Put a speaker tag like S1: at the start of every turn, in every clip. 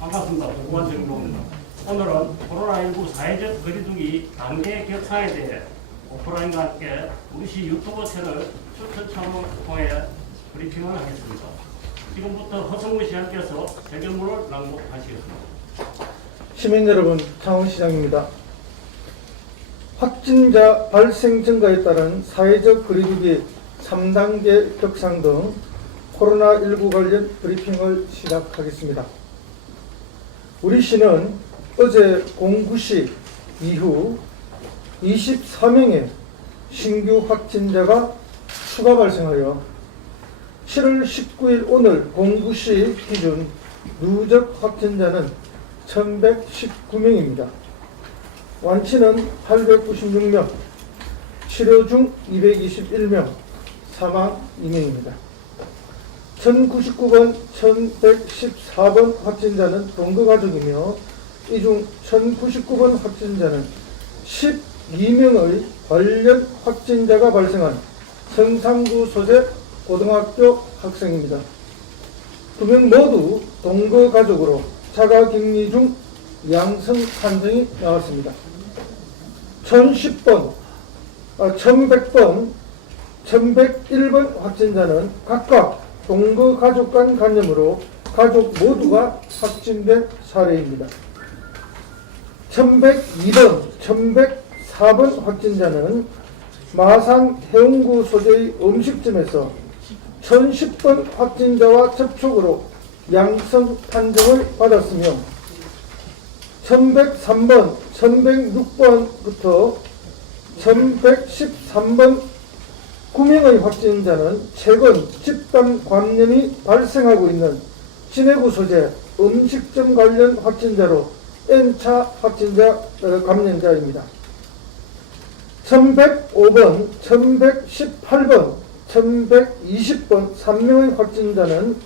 S1: 반갑습니다. 고구마 정보입니다. 오늘은 코로나19 사회적 거리두기 단계 격차에 대해 오프라인과 함께 우리 시 유튜브 채널 추천청을 통해 브리핑을 하겠습니다. 지금부터 허성무 시장께서 해결문을 낭독하시겠습니다.
S2: 시민 여러분, 창원시장입니다. 확진자 발생 증가에 따른 사회적 거리두기 3단계 격상 등 코로나19 관련 브리핑을 시작하겠습니다. 우리 시는 어제 09시 이후 24명의 신규 확진자가 추가 발생하여 7월 19일 오늘 09시 기준 누적 확진자는 1119명입니다. 완치는 896명, 치료 중 221명, 사망 2명입니다. 1099번, 1114번 확진자는 동거 가족이며 이 중 1099번 확진자는 12명의 관련 확진자가 발생한 성상구 소재 고등학교 학생입니다. 두 명 모두 동거 가족으로 자가 격리 중 양성 판정이 나왔습니다. 1010번, 아, 1100번, 1101번 확진자는 각각 동거 가족 간 감염으로 가족 모두가 확진된 사례입니다. 1102번, 1104번 확진자는 마산 해운구 소재의 음식점에서 1010번 확진자와 접촉으로 양성 판정을 받았으며 1103번, 1106번부터 1113번 9명의 확진자는 최근 집단 감염이 발생하고 있는 진해구 소재 음식점 관련 확진자로 N차 확진자 어, 감염자입니다. 1105번, 1118번, 1120번 3명의 확진자는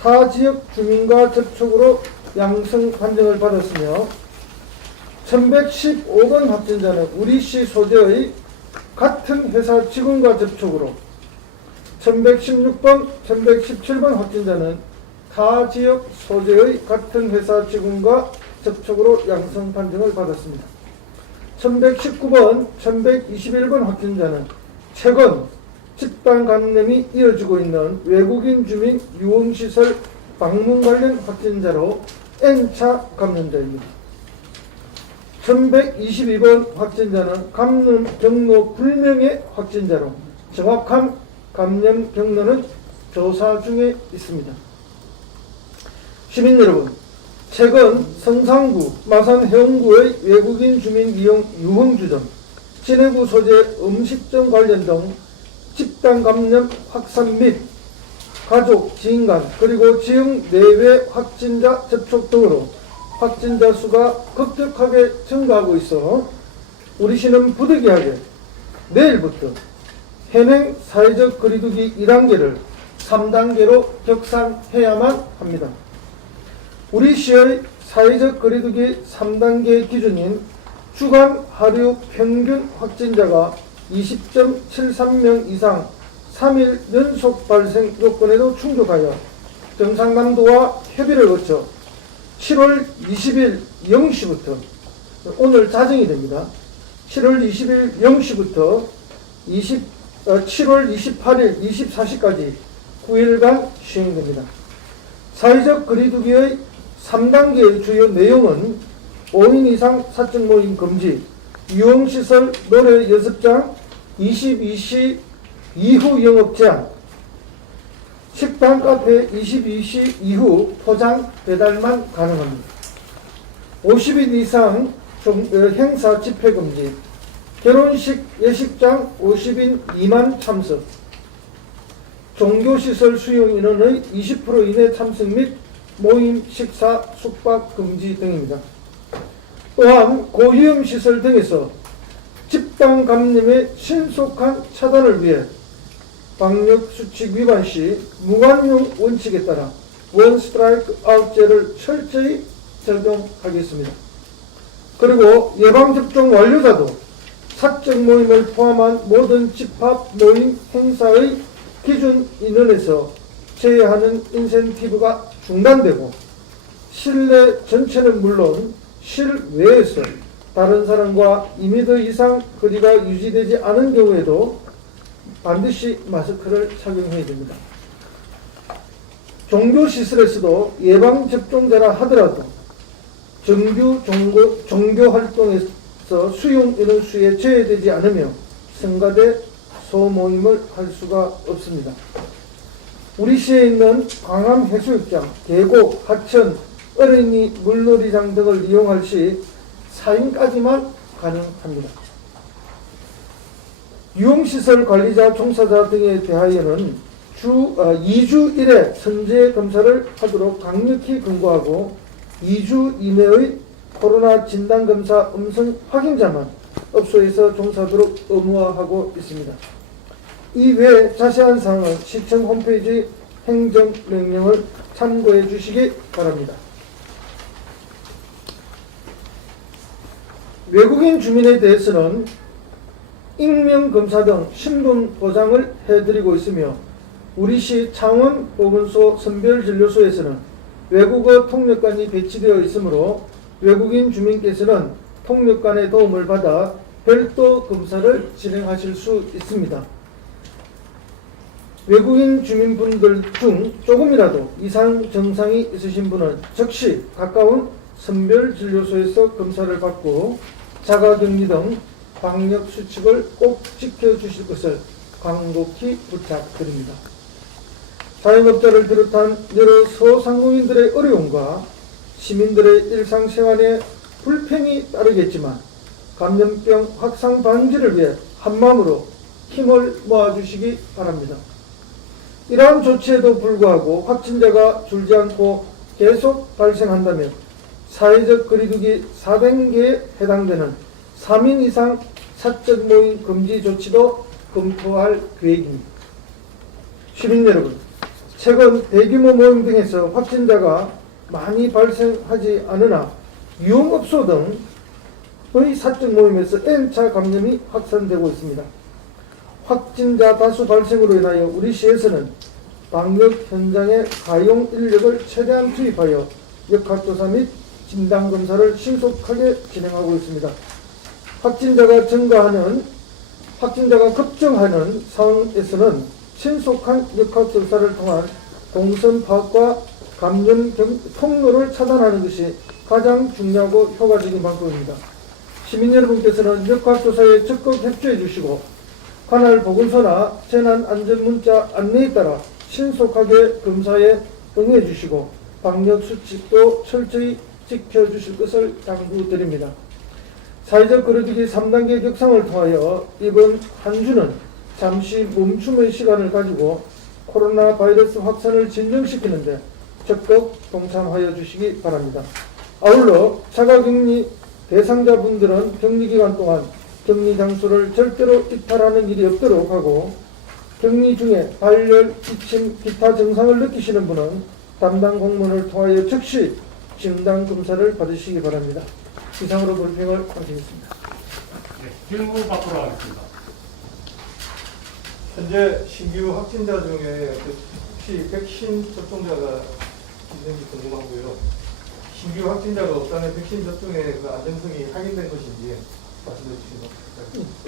S2: 타 지역 주민과 접촉으로 양성 판정을 받았으며 1115번 확진자는 우리시 소재의 같은 회사 직원과 접촉으로 1116번, 1117번 확진자는 타 지역 소재의 같은 회사 직원과 접촉으로 양성 판정을 받았습니다. 1119번, 1121번 확진자는 최근 집단 감염이 이어지고 있는 외국인 주민 유흥시설 방문 관련 확진자로 N차 감염자입니다. 1122번 확진자는 감염 경로 불명의 확진자로 정확한 감염 경로는 조사 중에 있습니다. 시민 여러분, 최근 성상구, 마산 해운구의 외국인 주민 이용 유흥주점, 진해구 소재 음식점 관련 등 집단 감염 확산 및 가족, 지인 간 그리고 지역 내외 확진자 접촉 등으로 확진자 수가 급격하게 증가하고 있어 우리 시는 부득이하게 내일부터 현행 사회적 거리두기 1단계를 3단계로 격상해야만 합니다. 우리 시의 사회적 거리두기 3단계 기준인 주간 하루 평균 확진자가 20.73명 이상 3일 연속 발생 요건에도 충족하여 경상남도와 협의를 거쳐 7월 20일 0시부터 오늘 자정이 됩니다. 7월 20일 0시부터 20, 어, 7월 28일 24시까지 9일간 시행됩니다. 사회적 거리두기의 3단계의 주요 내용은 5인 이상 사적 모임 금지, 유흥시설 노래 연습장 22시 이후 영업 제한, 식당 카페 22시 이후 포장 배달만 가능합니다. 50인 이상 종- 어, 행사 집회 금지, 결혼식 예식장 50인 미만 참석, 종교시설 수용 인원의 20% 이내 참석 및 모임 식사 숙박 금지 등입니다. 또한 고위험 시설 등에서 집단 감염의 신속한 차단을 위해 방역 수칙 위반 시 무관용 원칙에 따라 원 스트라이크 아웃제를 철저히 적용하겠습니다. 그리고 예방접종 완료자도 사적 모임을 포함한 모든 집합 모임 행사의 기준 인원에서 제외하는 인센티브가 중단되고 실내 전체는 물론 실외에서 다른 사람과 2m 이상 거리가 유지되지 않은 경우에도 반드시 마스크를 착용해야 됩니다. 종교 시설에서도 예방 접종자라 하더라도 정규 종교, 종교 활동에서 수용 인원 수에 제외되지 않으며 성가대 소모임을 할 수가 없습니다. 우리 시에 있는 광암 해수욕장, 계곡, 하천, 어린이 물놀이장 등을 이용할 시 4인까지만 가능합니다. 유흥시설 관리자, 종사자 등에 대하여는 주, 어, 2주 이내 선제 검사를 하도록 강력히 권고하고 2주 이내의 코로나 진단 검사 음성 확인자만 업소에서 종사하도록 의무화하고 있습니다. 이외 자세한 사항은 시청 홈페이지 행정명령을 참고해 주시기 바랍니다. 외국인 주민에 대해서는 익명 검사 등 신분 보장을 해드리고 있으며 우리시 창원 보건소 선별진료소에서는 외국어 통역관이 배치되어 있으므로 외국인 주민께서는 통역관의 도움을 받아 별도 검사를 진행하실 수 있습니다. 외국인 주민분들 중 조금이라도 이상 증상이 있으신 분은 즉시 가까운 선별진료소에서 검사를 받고 자가격리 등 방역 수칙을 꼭 지켜주실 것을 간곡히 부탁드립니다. 자영업자를 비롯한 여러 소상공인들의 어려움과 시민들의 일상생활에 불편이 따르겠지만 감염병 확산 방지를 위해 한마음으로 힘을 모아주시기 바랍니다. 이러한 조치에도 불구하고 확진자가 줄지 않고 계속 발생한다면 사회적 거리두기 4단계에 해당되는 3인 이상 사적 모임 금지 조치도 검토할 계획입니다. 시민 여러분, 최근 대규모 모임 등에서 확진자가 많이 발생하지 않으나 유흥업소 등의 사적 모임에서 N차 감염이 확산되고 있습니다. 확진자 다수 발생으로 인하여 우리 시에서는 방역 현장에 가용 인력을 최대한 투입하여 역학조사 및 진단 검사를 신속하게 진행하고 있습니다. 확진자가 증가하는 확진자가 급증하는 상황에서는 신속한 역학 조사를 통한 동선 파악과 감염 경- 통로를 차단하는 것이 가장 중요하고 효과적인 방법입니다. 시민 여러분께서는 역학조사에 적극 협조해 주시고 관할 보건소나 재난안전문자 안내에 따라 신속하게 검사에 응해 주시고 방역 수칙도 철저히 지켜 주실 것을 당부드립니다. 사회적 거리두기 3단계 격상을 통하여 이번 한 주는 잠시 멈춤의 시간을 가지고 코로나 바이러스 확산을 진정시키는데 적극 동참하여 주시기 바랍니다. 아울러 자가격리 대상자분들은 격리 기간 동안 격리 장소를 절대로 이탈하는 일이 없도록 하고 격리 중에 발열, 기침, 기타 증상을 느끼시는 분은 담당 공무원을 통하여 즉시 진단 검사를 받으시기 바랍니다. 이상으로 브리핑을 마치겠습니다.
S1: 네, 질문 받도록 하겠습니다.
S3: 현재 신규 확진자 중에 그 혹시 백신 접종자가 있는지 궁금하고요. 신규 확진자가 없다면 백신 접종의 그 안정성이 확인된 것인지 말씀해 주시면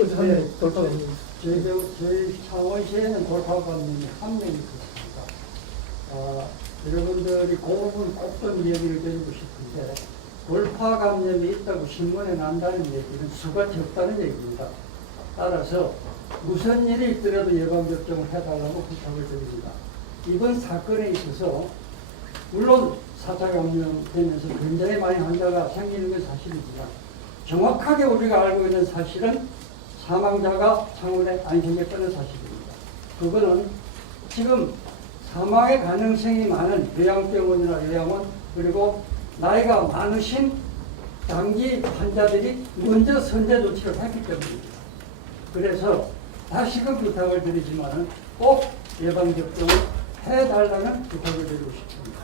S2: 어제 한 명이 돌파했습니다.
S4: 저희, 저희 창원시에는 돌파감염이 한 명이 있습니다. 아, 여러분들이 그 부분 꼭좀 얘기를 드리고 싶은데, 돌파 감염이 있다고 신문에 난다는 얘기는 수가 적다는 얘기입니다. 따라서 무슨 일이 있더라도 예방접종을 해달라고 부탁을 드립니다. 이번 사건에 있어서 물론 4차 감염되면서 굉장히 많이 환자가 생기는 건 사실이지만 정확하게 우리가 알고 있는 사실은 사망자가 창원에 안 생겼다는 사실입니다. 그거는 지금 사망의 가능성이 많은 요양병원이나 요양원 그리고 나이가 많으신 장기 환자들이 먼저 선제 조치를 했기 때문입니다. 그래서 다시금 부탁을 드리지만은 꼭 예방접종을 해달라는 부탁을 드리고 싶습니다.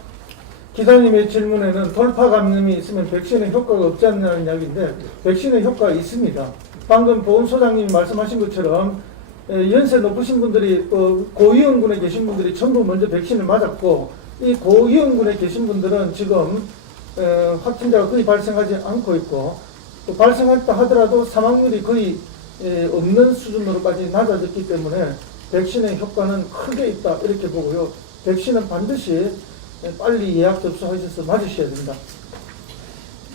S2: 기자님의 질문에는 돌파 감염이 있으면 백신에 효과가 없지 않냐는 이야기인데 백신에 효과가 있습니다. 방금 보훈소장님이 말씀하신 것처럼 에, 연세 높으신 분들이 어, 고위험군에 계신 분들이 전부 먼저 백신을 맞았고 이 고위험군에 계신 분들은 지금 에, 확진자가 거의 발생하지 않고 있고 또 발생했다 하더라도 사망률이 거의 에, 없는 수준으로까지 낮아졌기 때문에 백신의 효과는 크게 있다 이렇게 보고요. 백신은 반드시 에, 빨리 예약 접수하셔서 맞으셔야 됩니다.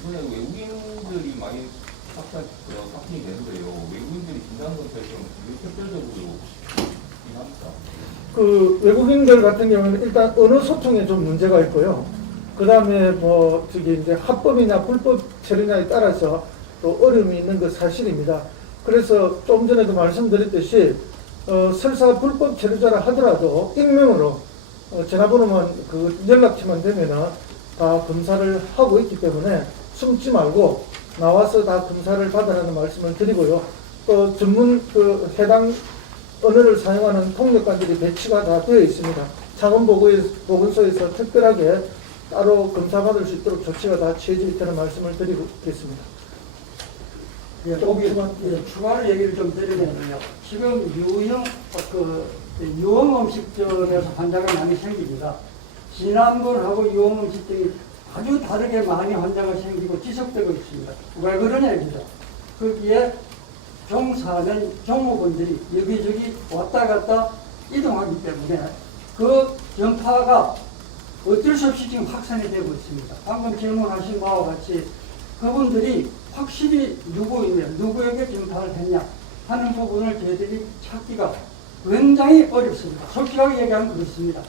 S5: 원래 외국인들이 많이 확산, 그, 확진이 되는데요. 외국인들이 검사에 좀 특별적으로?
S2: 그 외국인들 같은 경우는 일단 언어 소통에 좀 문제가 있고요. 그 다음에 뭐 저기 이제 합법이나 불법 처리냐에 따라서 또 어려움이 있는 것 사실입니다. 그래서 좀 전에도 말씀드렸듯이 어, 설사 불법 체류자라 하더라도 익명으로 어, 전화번호만 그 연락처만 되면은 다 검사를 하고 있기 때문에 숨지 말고 나와서 다 검사를 받으라는 말씀을 드리고요. 또 전문 그 해당 언어를 사용하는 통역관들이 배치가 다 되어 있습니다. 차관보건소에서 특별하게 따로 검사받을 수 있도록 조치가 다 취해져 있다는 말씀을 드리겠습니다.
S4: 예, 거기 예, 추가로 얘기를 좀 드리면요. 지금 유형 그 유흥 음식점에서 환자가 많이 생깁니다. 지난번하고 유흥 음식점이 아주 다르게 많이 환자가 생기고 지속되고 있습니다. 왜 그러냐 이거죠. 거기에 종사하는 종업원들이 여기저기 왔다 갔다 이동하기 때문에 그 전파가 어쩔 수 없이 지금 확산이 되고 있습니다. 방금 질문하신 바와 같이 그분들이 확실히 누구이면 누구에게 전파를 했냐 하는 부분을 저희들이 찾기가 굉장히 어렵습니다. 솔직하게 얘기하면 그렇습니다.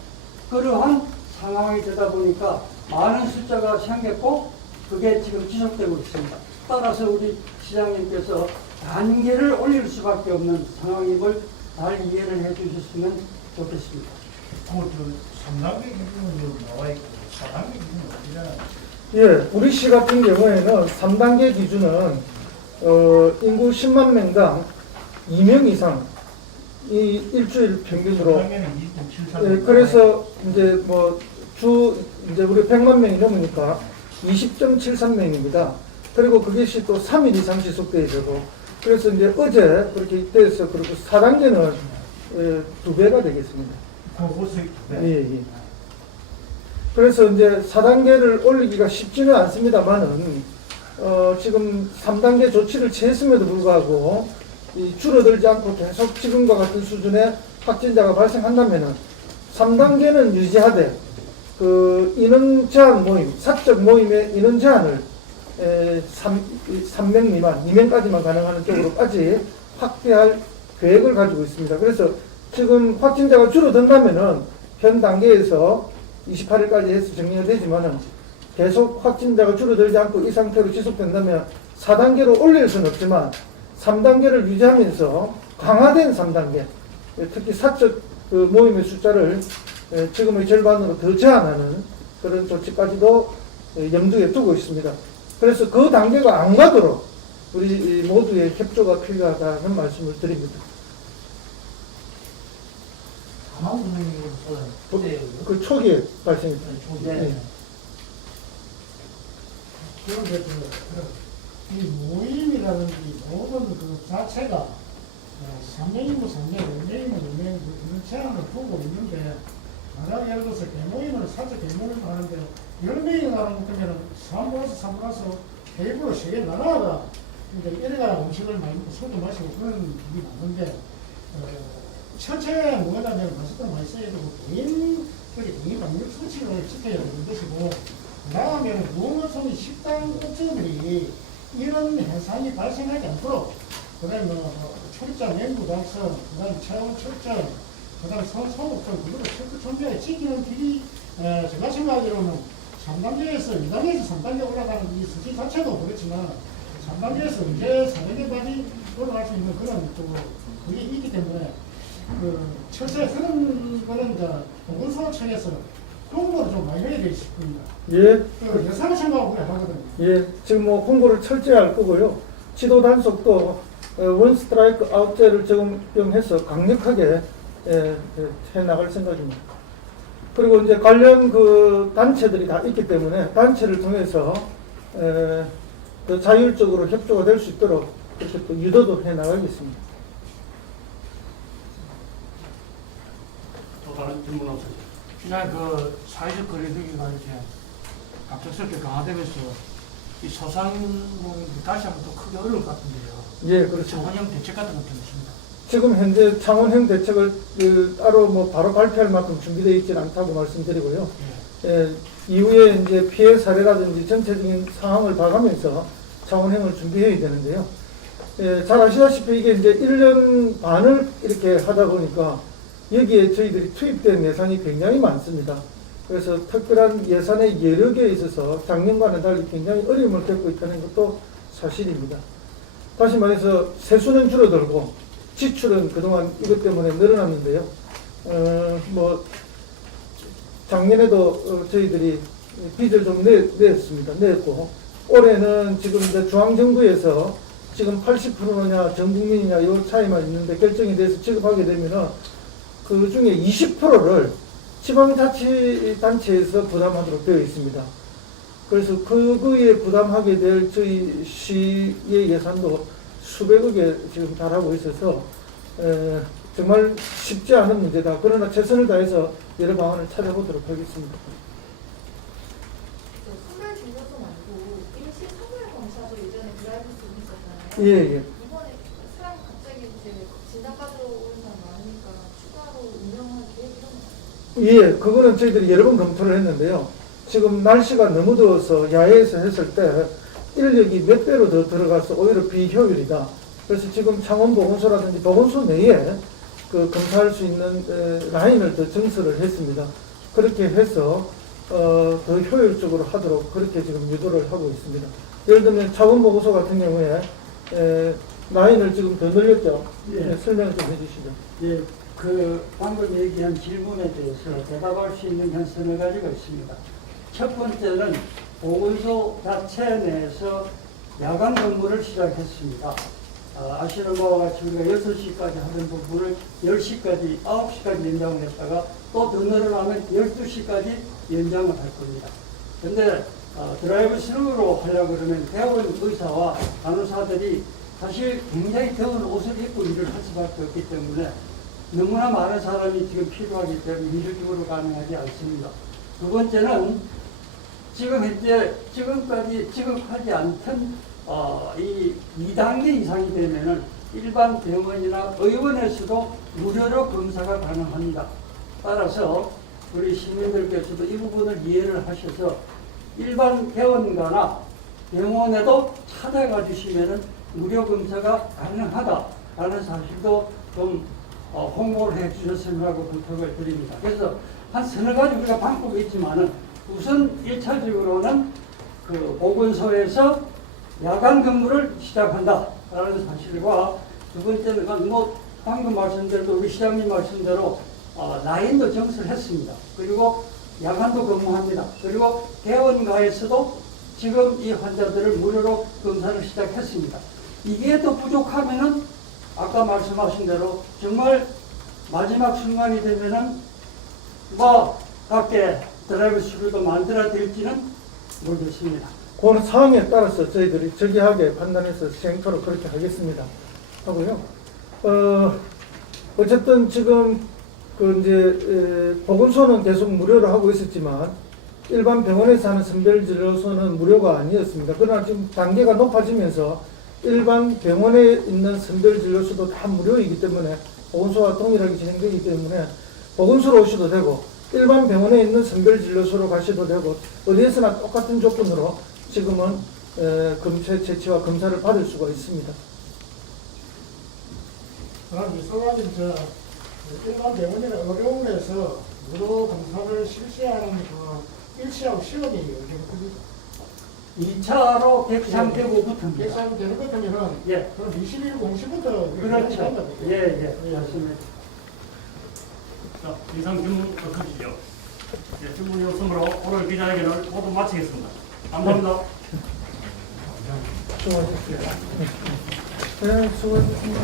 S4: 그러한 상황이 되다 보니까 많은 숫자가 생겼고 그게 지금 지속되고 있습니다. 따라서 우리 시장님께서 단계를 올릴 수밖에 없는 상황임을 잘 이해를 해 주셨으면 좋겠습니다.
S6: 그저 3단계 기준은 나와 있고 4단계 기준은 어디잖아요.
S2: 예, 우리 시 같은 경우에는 3단계 기준은 어, 인구 10만 명당 2명 이상 이 일주일 평균으로
S6: 4단계는 2.73.
S2: 예, 그래서 이제 뭐 주 이제 우리 100만 명이 넘으니까 20.73명입니다. 그리고 그것이 또 3일 이상 지속돼야 되고 그래서 이제 어제 그렇게 돼서 그리고 4단계는 예, 두 배가 되겠습니다.
S6: 그곳에
S2: 예, 예. 그래서 이제 4단계를 올리기가 쉽지는 않습니다만은 어, 지금 3단계 조치를 취했음에도 불구하고 이 줄어들지 않고 계속 지금과 같은 수준의 확진자가 발생한다면은 3단계는 유지하되 그 인원 제한 모임, 사적 모임의 인원 제한을 에, 3, 3명 미만, 2명까지만 가능한 쪽으로까지 확대할 계획을 가지고 있습니다. 그래서 지금 확진자가 줄어든다면은 현 단계에서 28일까지 해서 정리가 되지만은 계속 확진자가 줄어들지 않고 이 상태로 지속된다면 4단계로 올릴 수는 없지만 3단계를 유지하면서 강화된 3단계, 특히 사적 그 모임의 숫자를 에, 지금의 절반으로 더 제한하는 그런 조치까지도 에, 염두에 두고 있습니다. 그래서 그 단계가 안 가도록 우리 이 모두의 협조가 필요하다는 말씀을 드립니다.
S6: 그때
S2: 그 초기에 발생했다.
S4: 네.
S6: 그런데 그, 이 모든 그 자체가 어, 3명이면 3명, 5명이면 5명 이런 제한을 두고 있는데 가장 예를 들어서 대모임을 사적 대모임을 하는데 10명이 가는 거면 3 플러스 3 플러스 테이블로 3개 나눠가 이제 이래가 음식을 많이 먹고 술도 마시고 그런 일이 많은데 어, 첫째 뭐냐면 많이 써야 되고 개인 그게 개인 방역 수칙을 지켜야 되는 것이고 그 다음에는 무언가성의 식당 업체들이 이런 현상이 발생하지 않도록 그 다음에 뭐 출장 연구 작성, 그 다음에 체험 출장, 그 다음에 성소목장 그리고 체크 준비에 지키는 길이 에, 제가 생각하기로는 3단계에서 2단계에서 3단계 올라가는 이 수치 자체도 그렇지만 3단계에서 언제 4단계까지 올라갈 수 있는 그런 또 그게 있기 때문에 그 철저히 그런 거는 이제 보건소청에서 홍보를 좀 많이 해야 될 싶습니다.
S2: 예,
S6: 그 예산을 생각하고 그래 하거든요.
S2: 예, 지금 뭐 홍보를 철저히 할 거고요. 지도 단속도 어, 원 스트라이크 아웃제를 적용해서 강력하게 예, 예, 해 나갈 생각입니다. 그리고 이제 관련 그 단체들이 다 있기 때문에 단체를 통해서 에, 더 자율적으로 협조가 될 수 있도록 그렇게 또 유도도 해 나가겠습니다.
S1: 또 다른 질문 없으세요?
S6: 그냥 그 사회적 거리두기가 이렇게 갑작스럽게 강화되면서 이 소상공인 다시 한번 또 크게 어려울 것 같은데요.
S2: 예, 그렇죠.
S6: 정원형 대책 같은 있습니다.
S2: 지금 현재 창원형 대책을 그 따로 뭐 바로 발표할 만큼 준비되어 있지는 않다고 말씀드리고요.
S6: 예.
S2: 예, 이후에 이제 피해 사례라든지 전체적인 상황을 봐가면서 창원행을 준비해야 되는데요. 예, 잘 아시다시피 이게 이제 1년 반을 이렇게 하다 보니까 여기에 저희들이 투입된 예산이 굉장히 많습니다. 그래서 특별한 예산의 여력에 있어서 작년과는 달리 굉장히 어려움을 겪고 있다는 것도 사실입니다. 다시 말해서 세수는 줄어들고 지출은 그동안 이것 때문에 늘어났는데요. 어, 뭐 작년에도 어, 저희들이 빚을 좀 내, 냈습니다. 냈고 올해는 지금 이제 중앙정부에서 지금 80%냐 전 국민이냐 요 차이만 있는데 결정이 돼서 지급하게 되면은 그 중에 20%를 지방자치단체에서 부담하도록 되어 있습니다. 그래서 그거에 부담하게 될 저희 시의 예산도 수백억에 지금 달하고 있어서 에, 정말 쉽지 않은 문제다. 그러나 최선을 다해서 여러 방안을 찾아보도록 하겠습니다.
S7: 그 선별 진료소 말고 임시 사무엘 검사도 예전에 드라이브스 있었잖아요.
S2: 예, 예.
S7: 이번에 사람 갑자기 이제 진단 받으러 오는 사람 많으니까 추가로 운영할 계획 이런 거
S2: 예, 그거는 저희들이 여러 번 검토를 했는데요. 지금 날씨가 너무 더워서 야외에서 했을 때 인력이 몇 배로 더 들어가서 오히려 비효율이다. 그래서 지금 창원보건소라든지 보건소 내에 그 검사할 수 있는 에, 라인을 더 증설을 했습니다. 그렇게 해서 어, 더 효율적으로 하도록 그렇게 지금 유도를 하고 있습니다. 예를 들면 창원보건소 같은 경우에 에, 라인을 지금 더 늘렸죠.
S4: 예.
S2: 예, 설명 좀 해주시죠.
S4: 예, 그 방금 얘기한 질문에 대해서 대답할 수 있는 한 서너 가지가 있습니다. 첫 번째는 보건소 자체 내에서 야간 근무를 시작했습니다. 아, 시는 바와 같이 우리가 6시까지 하던 부분을 10시까지, 9시까지 연장을 했다가 또 더 늘어나면 12시까지 연장을 할 겁니다. 근데 어, 드라이브 스루로 하려고 그러면 배운 의사와 간호사들이 사실 굉장히 더운 옷을 입고 일을 할 수밖에 없기 때문에 너무나 많은 사람이 지금 필요하기 때문에 인력적으로 가능하지 않습니다. 두 번째는 지금 현재 지금까지 지급하지 않던 어, 이 2단계 이상이 되면은 일반 병원이나 의원에서도 무료로 검사가 가능합니다. 따라서 우리 시민들께서도 이 부분을 이해를 하셔서 일반 병원가나 병원에도 찾아가 주시면은 무료 검사가 가능하다라는 사실도 좀 어, 홍보를 해 주셨으면 하고 부탁을 드립니다. 그래서 한 서너 가지 우리가 방법이 있지만은 우선 1차적으로는 그 보건소에서 야간 근무를 시작한다라는 사실과 두 번째는 그뭐 방금 말씀대로 우리 시장님 말씀대로 어, 라인도 정설했습니다. 그리고 야간도 근무합니다. 그리고 개원가에서도 지금 이 환자들을 무료로 검사를 시작했습니다. 이게 더 부족하면은 아까 말씀하신 대로 정말 마지막 순간이 되면은 뭐 밖에 드라이브 스루도 만들어 될지는 모르겠습니다.
S2: 그 상황에 따라서 저희들이 적이하게 판단해서 시행토록 그렇게 하겠습니다. 하고요. 어, 어쨌든 지금 그 이제 에, 보건소는 계속 무료로 하고 있었지만 일반 병원에서 하는 선별 진료소는 무료가 아니었습니다. 그러나 지금 단계가 높아지면서 일반 병원에 있는 선별 진료소도 다 무료이기 때문에 보건소와 동일하게 진행되기 때문에 보건소로 오셔도 되고 일반 병원에 있는 선별 진료소로 가셔도 되고 어디에서나 똑같은 조건으로 지금은 에, 검체 채취와 검사를 받을 수가 있습니다.
S6: 그럼 이소가님 저 일반 병원이나 의료원에서 무료 검사를 실시하는 그 일시하고 시간이 요즘
S4: 2차로 103대 붙습니다.
S6: 계산이 되는 것 같으면은
S4: 예.
S6: 그럼 21 공시부터
S4: 그렇죠. 예, 예, 맞습니다.
S1: 자, 이상 질문 없으시죠? 네, 질문이 없으므로 오늘 기자회견을 모두 마치겠습니다. 감사합니다.
S2: 수고하셨습니다. 네, 수고하셨습니다.